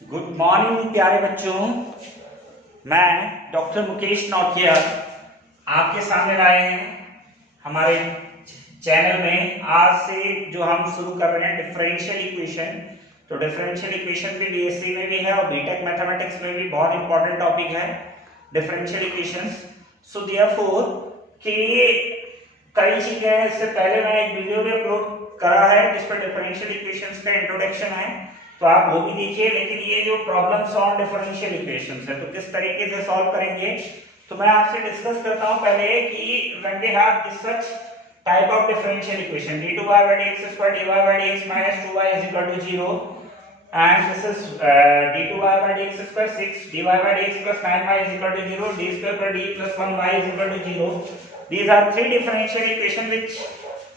Good morning प्यारे बच्चों। मैं डॉक्टर मुकेश नौटिया आपके सामने लाए हैं हमारे चैनल में। आज से जो हम शुरू कर रहे हैं डिफरेंशियल इक्वेशन, तो डिफरेंशियल इक्वेशन भी बीएससी में भी है और बीटेक मैथमेटिक्स में भी बहुत इंपॉर्टेंट टॉपिक है डिफरेंशियल इक्वेशंस। सो देयरफॉर कि कई चीजें हैं, इससे पहले मैं एक वीडियो भी अपलोड करा है जिस पर डिफरेंशियल इक्वेशंस का इंट्रोडक्शन है, तो आप वो भी देखिए। लेकिन ये जो प्रॉब्लम्स ऑन डिफरेंशियल इक्वेशंस है तो किस तरीके से सॉल्व करेंगे, तो मैं आपसे डिस्कस करता हूं पहले कि when we have this such type of differential equation d2y by dx² dy by dx minus 2y is equal to 0, and this is d2y by dx² 6 dy by dx plus 9y is equal to 0, d square per d plus 1y is equal to 0. These are three differential equations which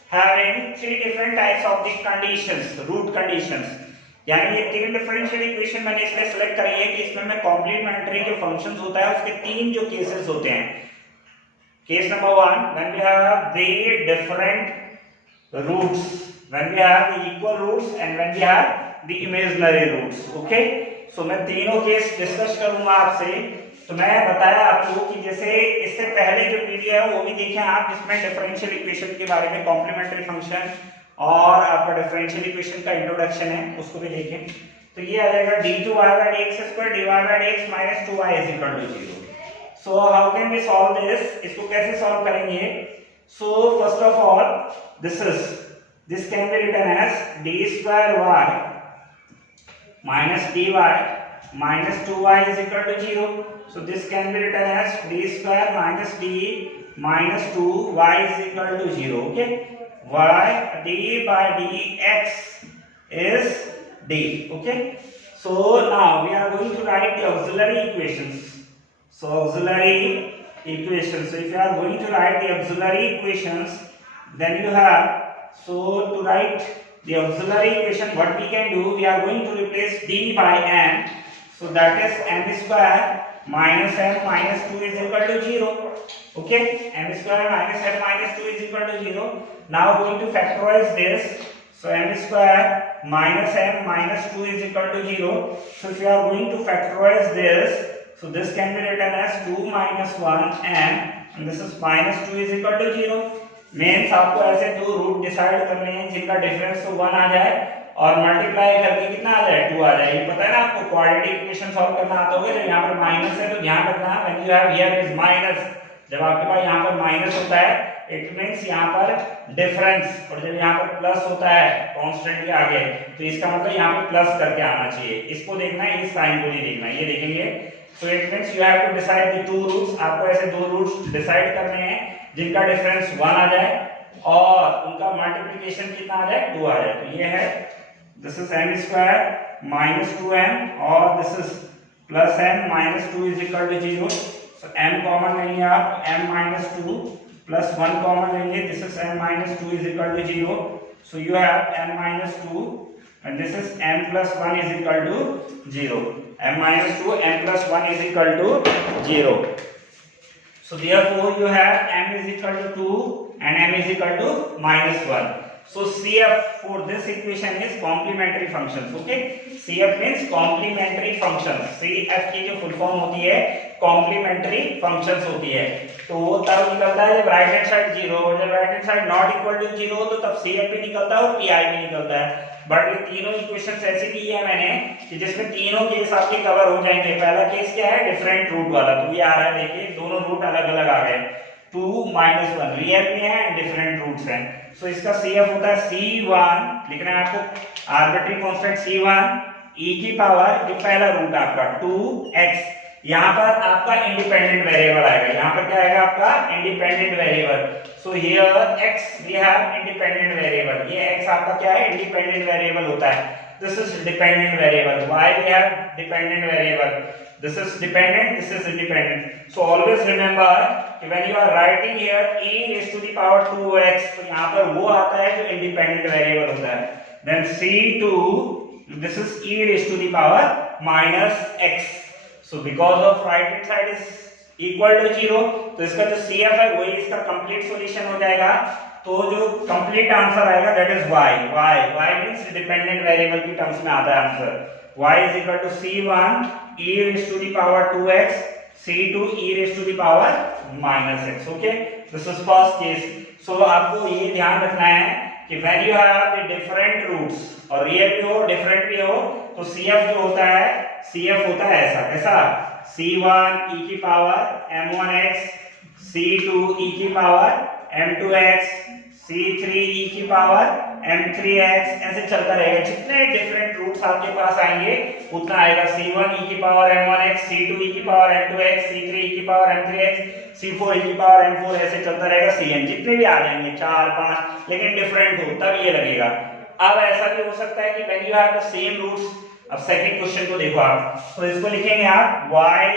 having three different types of the conditions, root conditions. यानी ये तीन differential equation मैंने इसलिए select करी है कि इसमें मैं कॉम्प्लीमेंट्री जो फंक्शंस होता है उसके तीन जो केसेस होते हैं। Case number 1, when we have the different roots, when we have the equal roots and when we have the imaginary roots. Okay, so मैं तीनों केस डिस्कस करूंगा आपसे। तो मैं बताया आपको कि जैसे इससे पहले जो वीडियो है वो भी देखें आप, जिसमें डिफरेंशियल इक्वेशन के बारे में, कॉम्प्लीमेंट्री फंक्शन और आपका डिफरेंशियल इक्वेशन का इंट्रोडक्शन है, उसको भी देखें। तो ये आ जाएगा d2y by dx² dy by dx minus 2y is equal to 0. So how can we solve this, इसको कैसे सॉल्व करेंगे? So first of all this can be written as d2y minus dy minus 2y is equal to 0. So this can be written as d² minus d minus 2y is equal to 0. Okay, y d by dx is d. Okay, so now we are going to write the auxiliary equations. So auxiliary equations, so if you are going to write the auxiliary equations, then you have, so to write the auxiliary equation, what we can do, we are going to replace d by m, so that is m square minus m minus 2 is equal to 0. Okay, m square minus m minus 2 is equal to 0. Now going to factorize this, so m square minus m minus 2 is equal to 0. So if you are going to factorize this, so this can be written as 2 minus 1 m, and this is minus 2 is equal to 0. Means आपको ऐसे दो root decide करने हैं जिनका difference तो 1 आ जाए और multiply करके कितना आ जाए, 2 आ जाए। ये पता है ना आपको, क्वाड्रेटिक इक्वेशन सॉल्व करना आता होगा। जब यहाँ पर माइनस है तो ध्यान रखना, when you have here is minus, जब आपके पास यहाँ पर माइनस होता है इट मींस यहाँ पर डिफरेंस, और जब यहाँ पर प्लस होता है कांस्टेंट के आगे तो इसका मतलब यहाँ पर प्लस करके आना चाहिए। इसको देखना है, इस साइन को नहीं देखना, ये देखेंगे। So it means you have to decide the two roots, आपको ऐसे दो रूट्स डिसाइड करने हैं जिनका डिफरेंस 1 आ जाए और उनका मल्टीप्लिकेशन कितना आ जाए, 2 आ जाए। तो ये है, this is m square minus 2m और this is plus m minus 2 is equal to 0। So m common लेंगे आप, m माइनस 2 प्लस 1 कॉमन लेंगे, this is m minus 2 is equal to 0। So you have m minus 2 and this is m plus 1 is equal to 0. m minus 2 m plus 1 is equal to 0. So therefore you have m is equal to 2 and m is equal to minus 1. So CF for this equation is complementary functions. Okay, CF means complementary functions. CF की जो full form होती है complementary functions होती है। तो वो तब निकलता है जब राइट हैंड साइड 0 और जब right hand side not equal to 0 तो तब CF भी निकलता है और PI भी निकलता है। बट ये तीनों इक्वेशंस ऐसी दी है मैंने कि जिसमें तीनों केस आपके कवर हो जाएंगे। पहला केस क्या है, डिफरेंट रूट वाला, तो ये आ रहा है, देखिए दोनों रूट अलग अलग आ गए, 2 minus 1 रियल में है, डिफरेंट रूट्स हैं। सो इसका CF होता है C1, लिखना है आपको आर्बिट्री कांस्टेंट C1 e की पावर जो पहला रूट आपका 2x, यहाँ पर आपका इंडिपेंडेंट वेरिएबल आएगा, यहाँ पर क्या आएगा आपका independent variable. So here x we have independent variable, ये x आपका क्या है, इंडिपेंडेंट वेरिएबल होता है। This is dependent variable, y we have dependent variable, this is dependent, this is independent. So always remember when you are writing here e raised to the power 2x, तो यहाँ पर वो आता है जो independent variable होता है। Then c2, this is e raised to the power minus x. So because of right hand side is equal to 0, तो इसका जो CF है वही इसका complete solution हो जाएगा। तो जो कंप्लीट आंसर आएगा that is y means dependent variable की टर्म्स में आता है answer. y is equal to c1 e raised to the power 2x c2 e raised to the power minus x। Okay, this is first case. So आपको ये ध्यान रखना है कि when you have the different roots और real भी हो different भी हो तो cf जो होता है cf होता है ऐसा c1 e की पावर m1x c2 e की पावर m2x c3 e की पावर m3x ऐसे चलता रहेगा। जितने डिफरेंट रूट्स आपके पास आएंगे उतना आएगा c1 e की पावर m1x c2 e की पावर m2x c3 e की पावर m3x c4 e की पावर m4 ऐसे चलता रहेगा cn। जितने भी आ जाएंगे 4 5 लेकिन डिफरेंट हो तब ये लगेगा। अब ऐसा भी हो सकता है कि when you have the same roots. अब सेकंड क्वेश्चन को देखो आप, तो इसको लिखेंगे आप y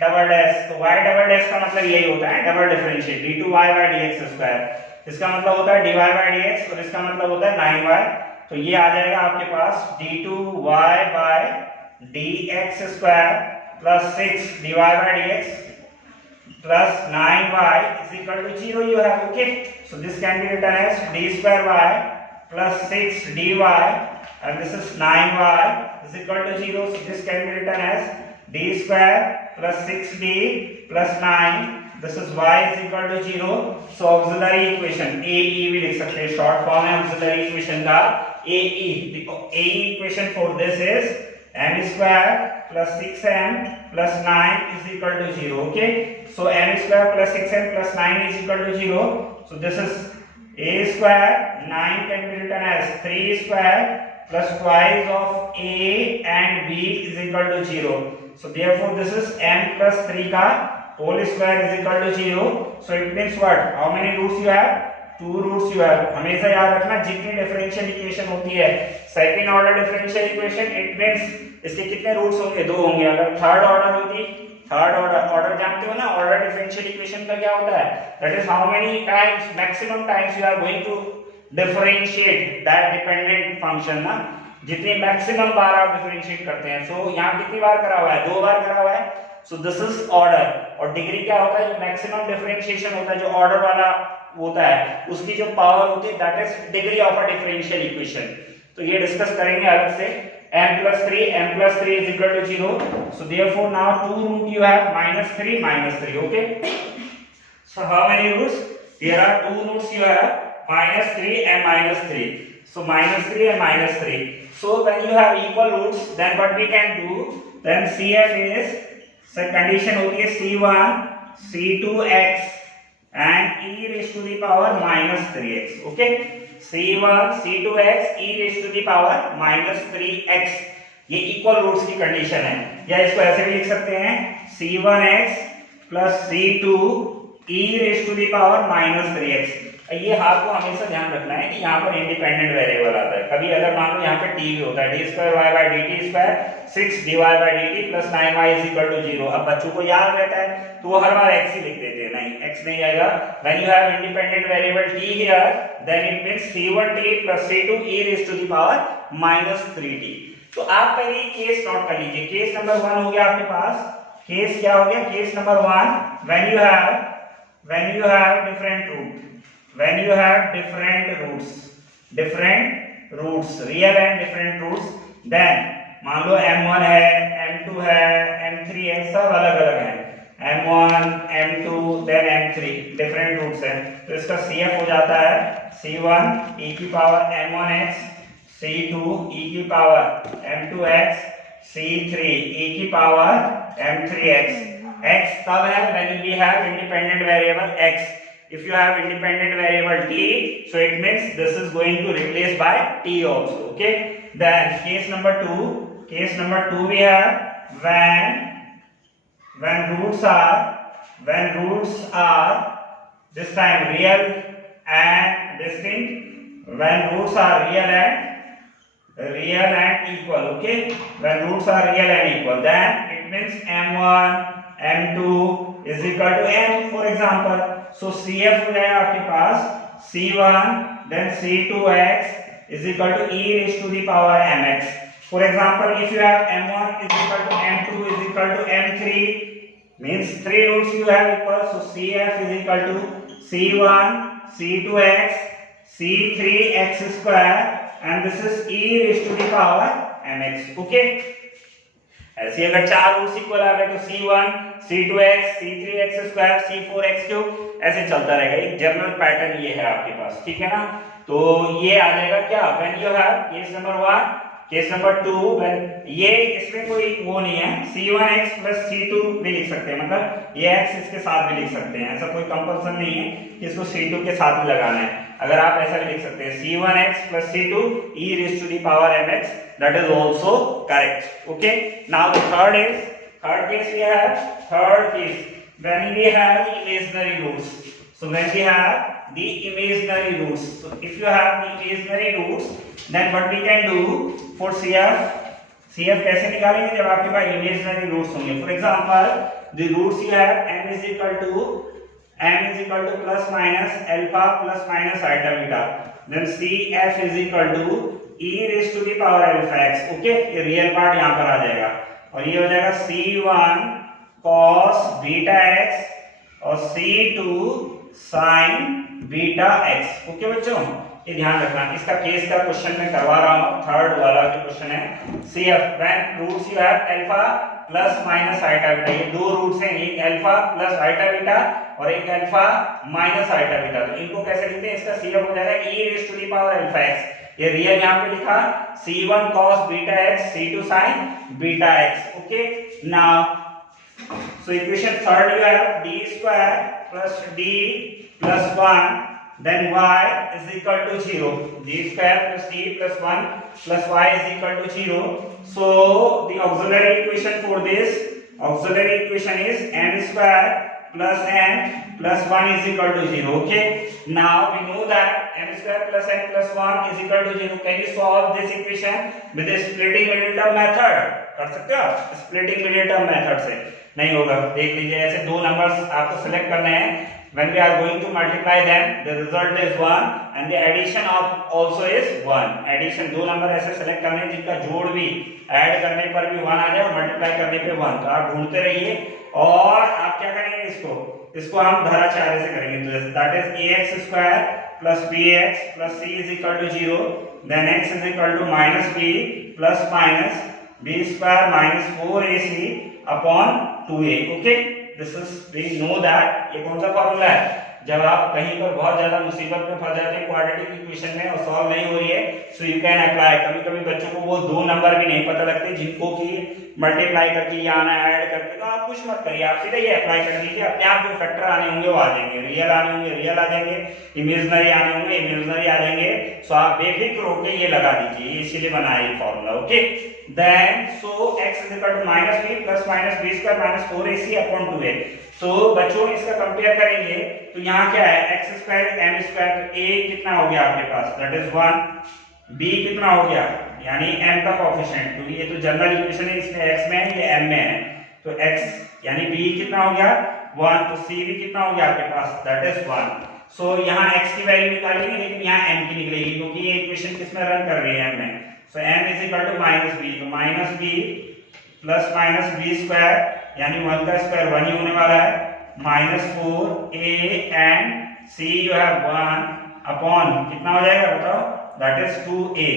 डबल डैश। तो y डबल डैश का मतलब यही होता है double differentiate d2y by dx square. इसका मतलब होता है dy by dx और इसका मतलब होता है 9y। तो ये आ जाएगा आपके पास d2y by dx square plus 6 dy by dx plus 9y is equal to 0 you have। okay, so this can be written as d square y plus 6 dy and this is 9y is equal to 0, so this can be written as d square plus 6d plus 9, this is y is equal to 0। so auxiliary equation AE भी लिख सकते हैं, short form है auxiliary equation का AE। AE equation for this is m square plus 6m plus 9 is equal to 0। okay, so m square plus 6m plus 9 is equal to 0, so this is a square 9 can be written as 3 square plus twice of a and b is equal to 0, so therefore this is m plus 3 का whole square is equal to 0। so it means what, how many roots you have, 2 roots you have। हमेशा याद रखना जितनी differential equation होती है second order differential equation it means इसके कितने roots होंगे, 2 होंगे। अगर थर्ड ऑर्डर होती, थर्ड ऑर्डर जानते हो ना ऑर्डर डिफरेंशियल इक्वेशन का क्या होता है, that is how many times maximum times you are going to differentiate that dependent function ना, जितने मैक्सिमम बार आप डिफरेंशिएट करते हैं। सो यहाँ कितनी बार करा हुआ है, 2 बार करा हुआ है। So this is order. और डिग्री क्या होता है, जो मैक्सिमम डिफरेंशिएशन होता है जो ऑर्डर वाला होता है उसकी जो पावर होती है that is degree of a differential equation. तो ये डिस्कस करेंगे अलग से। m plus 3 is equal to 0, so therefore now 2 root you have -3 okay, so how many roots, here are 2 roots you have -3 and -3, so -3 and -3। so when you have equal roots then what we can do, then CF is, so condition होती है c1 c2x and e raised to the power -3x। okay, c1 c2x e raised to the power -3x, ये equal roots की condition है। या इसको ऐसे भी लिख सकते हैं c1x plus c2 e raised to the power -3x। ये आपको हमेशा ध्यान रखना है कि यहाँ पर इंडिपेंडेंट वेरिएबल आता है। कभी अगर मान लो यहाँ पे t भी होता है d2y by dt square 6 dy by dt plus 9y is equal to 0। अब बच्चों को याद रहता है तो वो हर बार x ही लिख देते हैं, नहीं x नहीं आएगा। when you have independent variable t here then it means c1t plus c2 e raised to the power -3t। तो आप पहले केस नोट कर लीजिए। केस नंबर 1 हो गया आपके पास। केस क्या हो गया, case number 1 when you have different root, when you have different roots real and different roots, then मान लो m1 है m2 है m3 है, सब अलग अलग है m1 m2 then m3 different roots हैं। तो इसका CF हो जाता है c1 e की पावर m1x c2 e की पावर m2x c3 e की पावर m3x। x तब है when we have independent variable x। if you have independent variable t, so it means this is going to replace by t also। okay, then case number 2 we have when roots are this time real and distinct, when roots are real and equal। okay, when roots are real and equal then it means m1 m2 is equal to m, for example। so CF हो जाएगा आपके पास c1 then c2x is equal to e raised to the power mx। for example if you have m1 is equal to m2 is equal to m3 means 3 roots you have equal, so CF is equal to c1 c2x c3x square and this is e raised to the power mx. Okay, ऐसे अगर चार roots equal आ गए तो c1 c2x c3x square c4x cube ऐसे चलता रहेगा। एक general pattern ये है आपके पास, ठीक है ना। तो ये आ जाएगा क्या, when you have case number 1 case number 2, when ये इसमें कोई वो नहीं है, c1x प्लस c2 भी लिख सकते हैं, मतलब ये x इसके साथ भी लिख सकते हैं, ऐसा कोई कंपल्सन नहीं है कि इसको c2 के साथ ही लगाना है। अगर आप ऐसा भी लिख सकते हैं c1x plus c2 e raised to the power mx, that is also correct. Okay, now the third case we have third case when we have the imaginary roots. So when we have the imaginary roots, so if you have the imaginary roots, then what we can do for CF कैसे निकालेंगे जब आपके पास imaginary roots होंगे। For example, the roots you have m is equal to plus minus alpha plus minus iota beta, then CF is equal to e raised to the power alpha x. Okay, ये real part यहाँ पर आ जाएगा और ये हो जाएगा c1 cos beta x और c2 sin beta x। Okay बच्चों, ये ध्यान रखना, इसका केस का क्वेश्चन मैं करवा रहा हूँ, थर्ड वाला जो क्वेश्चन है CF when roots you have alpha plus minus iota beta, ये दो रूट्स हैं, एक अल्फा प्लस आइटा बीटा और एक अल्फा माइनस आइटा बीटा, तो इनको कैसे लिखते हैं, इसका CF हो जाएगा e raised to the power alpha x। ये रियल यहाँ पे लिखा c1 cos beta x c2 sin beta x। Okay, now so equation third you have d square plus d plus 1 then y is equal to 0, d square plus d plus 1 plus y is equal to 0. So the auxiliary equation for this auxiliary equation is m square plus n plus 1 is equal to 0. Okay, now we know that m square plus n plus 1 is equal to 0. Can you solve this equation with the splitting middle term method? कर सकते हो splitting middle term method से? नहीं होगा, देख लीजिए, ऐसे दो नंबर्स आपको सेलेक्ट करने हैं, when we are going to multiply them the result is 1 and the addition of also is 1. Addition दो नंबर ऐसे सेलेक्ट करने हैं जिनका जोड़ भी ऐड करने पर भी 1 आ जाए और मल्टीप्लाई करने पे 1, तो आप ढूंढते रहिए और आप क्या करेंगे, इसको हम धाराचार्य से करेंगे, तो that is ax square plus bx plus c is equal to 0, then x is equal to minus b plus minus b square minus 4ac upon 2a. Okay, this is we know that, ये कौन सा formula है, जब आप कहीं पर बहुत ज्यादा मुसीबत में फंस जाते हैं क्वाड्रेटिक इक्वेशन में और सॉल्व नहीं हो रही है, सो यू कैन अप्लाई। कभी कभी बच्चों को वो दो नंबर भी नहीं पता लगते जिनको कि मल्टीप्लाई करके या आना ऐड करके, तो आप कुछ मत करिए, आप सीधे ये अप्लाई कर दीजिए, अपने आप जो फैक्टर आने होंगे वो आ जाएंगे, रियल आने होंगे रियल आ जाएंगे, इमेजिनरी आने होंगे इमेजिनरी आ जाएंगे। सो आप बेफिक्र होकर ये लगा दीजिए, इसीलिए बनाया ये formula. Okay, then so x is equal to minus b plus minus b square minus 4ac upon 2a। तो बच्चों इसका कंपेयर करेंगे तो यहाँ क्या है, x स्क्वायर m स्क्वायर, तो a कितना हो गया आपके पास, दैट इज 1, b कितना हो गया यानी m का कोएफिशिएंट, क्योंकि ये तो जनरल इक्वेशन है, इसमें x में है ये m में है, तो x यानी b कितना हो गया 1, तो c भी कितना हो गया आपके पास, दैट इज 1। सो यहाँ x की वैल्यू निकालेंगे लेकिन यहाँ m की निकलेगी क्योंकि ये इक्वेशन किसमें रन कर रही है, m में। So m is equal to minus b, तो minus b plus minus b square यानी 1 का स्क्वायर 1 ही होने वाला है, minus 4a and c you have 1 upon कितना हो जाएगा बताओ, that is 2a।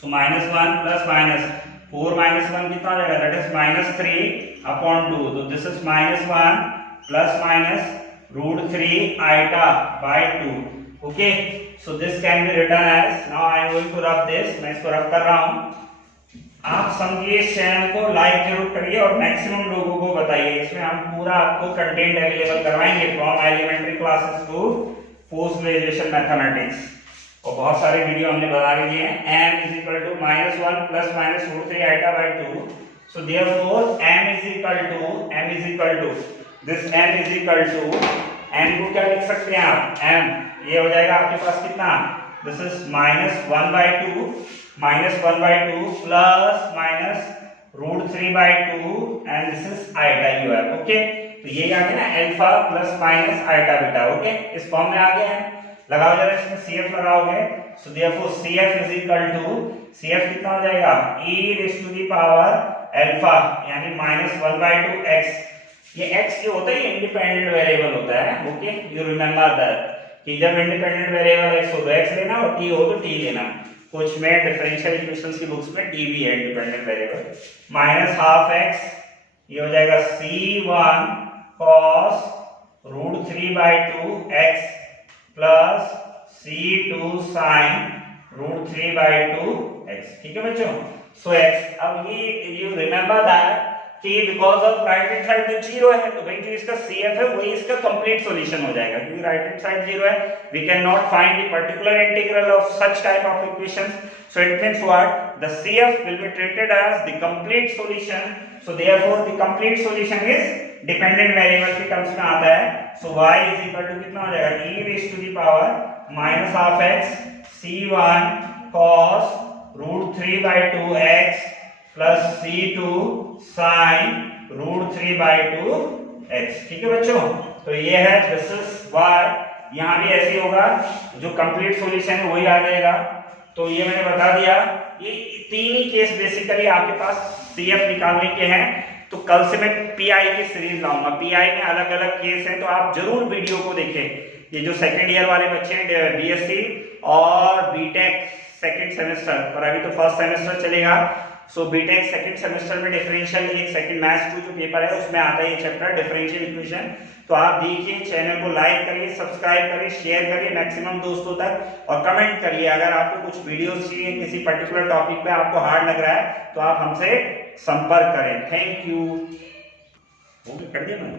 So minus 1 plus minus 4 minus 1 कितना हो जाएगा, दैट इज माइनस 3 अपॉन 2, तो this is minus 1 plus minus root 3 iota by 2। Okay, so this can be written as, now I am going to rough this, मैं इसको rough कर रहा हूं। आप समझिए, इस चैनल को लाइक जरूर करिए और मैक्सिमम लोगों को बताइए, इसमें हम पूरा आपको कंटेंट अवेलेबल करवाएंगे from elementary classes to post graduation mathematics, और बहुत सारे वीडियो हमने बना के दिए हैं। m is equal to minus 1 plus minus root 3 iota by 2, so therefore m is equal to this m is equal to, m को क्या लिख सकते हैं आप, m ये हो जाएगा आपके पास कितना, this is minus 1 by 2 plus minus root 3 by 2 and this is iota you have. Okay, तो ये आ गया ना alpha plus minus iota beta. Okay, इस फॉर्म में आ गया है, लगाओ जरा इसमें CF लगाओगे, so therefore CF is equal to, CF कितना हो जाएगा, e raise to the power alpha यानी माइनस 1 बाय 2 x। ये x जो होता है ये इंडिपेंडेंट वेरिएबल होता है। ओके, यू रिमेंबर दैट कि जब इंडिपेंडेंट वेरिएबल x हो तो x लेना और t हो तो t लेना। कुछ में डिफरेंशियल इक्वेशंस की बुक्स में t भी है independent variable. Minus half x, ये हो जाएगा c1 cos √3/2 x plus c2 sin √3/2 x। ठीक है बच्चों, सो x, अब ये यू रिमेंबर दैट कि because of right hand side में 0 है तो भाई जो इसका CF है वही इसका कंप्लीट सॉल्यूशन हो जाएगा, क्योंकि राइट हैंड साइड 0 है, we can not find the particular integral of such type of equations, so it means what, the CF will be treated as the complete solution, so therefore the complete solution is dependent variable के terms में आता है। So y is equal to कितना हो जाएगा, e raise to the power minus half x c1 cos √3/2 x plus c2 sin √3/2 x। ठीक है बच्चों, तो ये है दिस इज y। यहाँ भी ऐसे होगा, जो कंप्लीट सॉल्यूशन है वही आ जाएगा। तो ये मैंने बता दिया, ये तीन ही केस बेसिकली आपके पास CF निकालने के हैं। तो कल से मैं PI की सीरीज लाऊंगा, PI में अलग अलग केस हैं, तो आप जरूर वीडियो को देखें। ये जो सेकेंड ईयर वाले बच्चे हैं BSc और बीटेक सेकेंड सेमेस्टर, और अभी तो फर्स्ट सेमेस्टर चलेगा, सो बीटेक सेकंड सेमेस्टर में डिफरेंशियल एक सेकंड मैथ्स 2 जो पेपर है उसमें आता है ये चैप्टर डिफरेंशियल इक्वेशन। तो आप देखिए, चैनल को लाइक करिए, सब्सक्राइब करिए, शेयर करिए मैक्सिमम दोस्तों तक, और कमेंट करिए अगर आपको कुछ वीडियोस चाहिए किसी पर्टिकुलर टॉपिक पे आपको हार्ड लग रहा है तो आप हमसे संपर्क करें। Thank you. कर दिया मैंने।